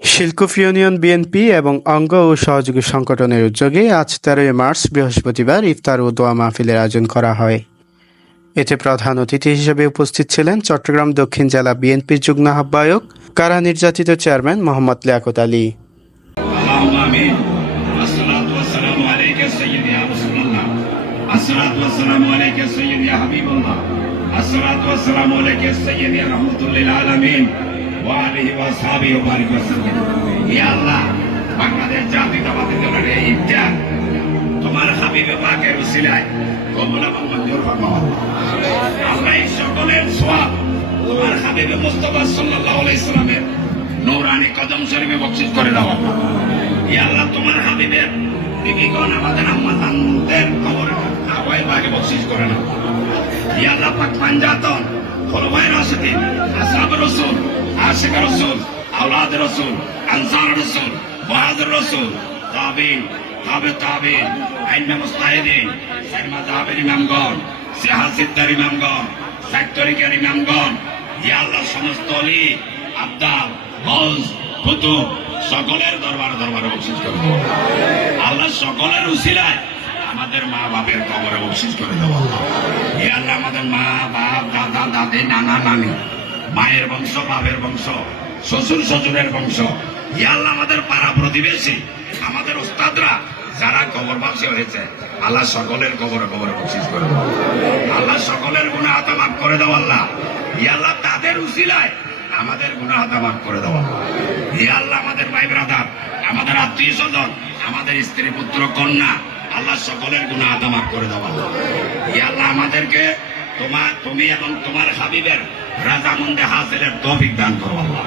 শিলকুফ union BNP এবং অঙ্গ ও সহযোগী সংগঠনের উদ্যোগে আজ তেরোই মার্চ বৃহস্পতিবার ইফতার ও দোয়া মাহফিলের আয়োজন করা হয় এতে প্রধান অতিথি হিসেবে উপস্থিত ছিলেন চট্টগ্রাম দক্ষিণ জেলা বিএনপির যুগ্ম আহ্বায়ক কারা নির্যাতিত চেয়ারম্যান মোহাম্মদ লিয়াকত আলী اللهم امين الصلاة والسلام عليك يا سيدي يا رسول ওয়ালিহি ওয়া সাহাবি ও বারিক ওয়াসাল্লাম ইয়া আল্লাহ বাংলাদেশ জাতীয়তাবাদের জন্য এই ইফতার তোমার হাবিবে পাকের উসিলায় কবুল এবং মঞ্জুর ফরমাও আমরা এই সকলের সওয়াব তোমার হাবিবে মুস্তাফা সাল্লাল্লাহু আলাইহি সাল্লামের নূরানি কদম শরীফে বকশিশ করে দাও। ইয়া আল্লাহ তোমার হাবিবের বিবিগণ আমাদের আম্মা জানদের খবর আওয়ায় বাগে বকশিশ করে নাও ইয়া পাঞ্জাতন। খলফায়ে রাশিদিন আসহাব রাসূল, আশিক রাসূল, আওলাদ রাসূল, আনসার রাসূল মুহাজির রাসূল, তাবিন, তাবে তাবিন আইন মুস্তাহিদিন, সাইমা তাবির ইমামগণ সিয়াসিদ্দার ইমামগণ ফ্যাক্টরিকার ইমামগণ, ইয়া আল্লাহ সমস্ত অলি আব্দাল গজ, কুতুব, সকলের দরবার দরবারে করে দেবো আল্লাহ সকলের উসিলায় আমাদের মা বাপের কবরে বকশিশ করে দেবো আল্লাহ। আল্লাহ, আমাদের মা, বাপ, দাদা, দাদি, নানা, নানি, মায়ের বংশ, বাপের বংশ, শ্বশুর, শ্বশুরের বংশ এ আল্লাহ, আমাদের পাড়া প্রতিবেশী, আমাদের ওস্তাদরা যারা কবরবাসী হয়েছে, আল্লাহ সকলের কবরে কবরে বকশিশ করে দেবো আল্লাহ সকলের গুণা হাতা মাফ করে দেবো আল্লাহ। ই আল্লাহ, তাদের উসিলায় আমাদের গুণা হাতা মাফ করে দেবো ই আল্লাহ, আমাদের ভাই ব্রাদার আমাদের আত্মীয় স্বজন আমাদের স্ত্রী পুত্র কন্যা আল্লাহ সকলের গুণা মাফ করে দেবো আল্লাহ। আল্লাহ আমাদেরকে তোমার তুমি এবং তোমার হাবিবের রাজামন্দে হাসিলের তৌফিক দান করো আল্লাহ।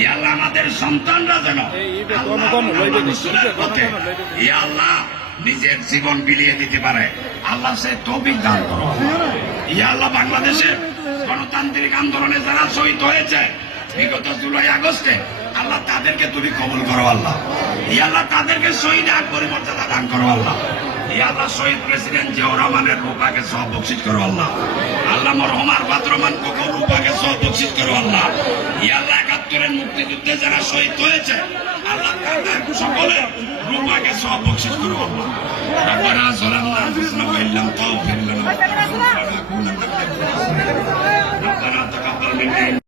ই আল্লাহ আমাদের সন্তানরা যেন আল্লাহ নিজের জীবন বিলিয়ে দিতে পারে। আল্লাহ সে তৌফিক দান করো ইয়া আল্লাহ বাংলাদেশের গণতান্ত্রিক আন্দোলনে যারা শহীদ হয়েছে বিগত জুলাই আগস্টে আল্লাহ তাদেরকে তুমি কবুল করো আল্লাহ। ইয়া আল্লাহ তাদেরকে শহীদ এক পরিমর্যাদা দান করো আল্লাহ ইয়া আল্লাহ শহীদ প্রেসিডেন্ট জিয়াউর রহমানের রূপাকে সহ বকশিস করো আল্লাহ আল্লাহ মরহমার বাদরমান কোকর রূপাকে সহ বকশিস করো আল্লাহ ইয়া আল্লাহ একাত্তরের মুক্তিযুদ্ধে যারা শহীদ হয়েছে আল্লাহ তাদের সকলের রূপাকে সহ বকশিস করো আল্লাহ ربنا ظلمنا انفسنا وان لم تغفر لنا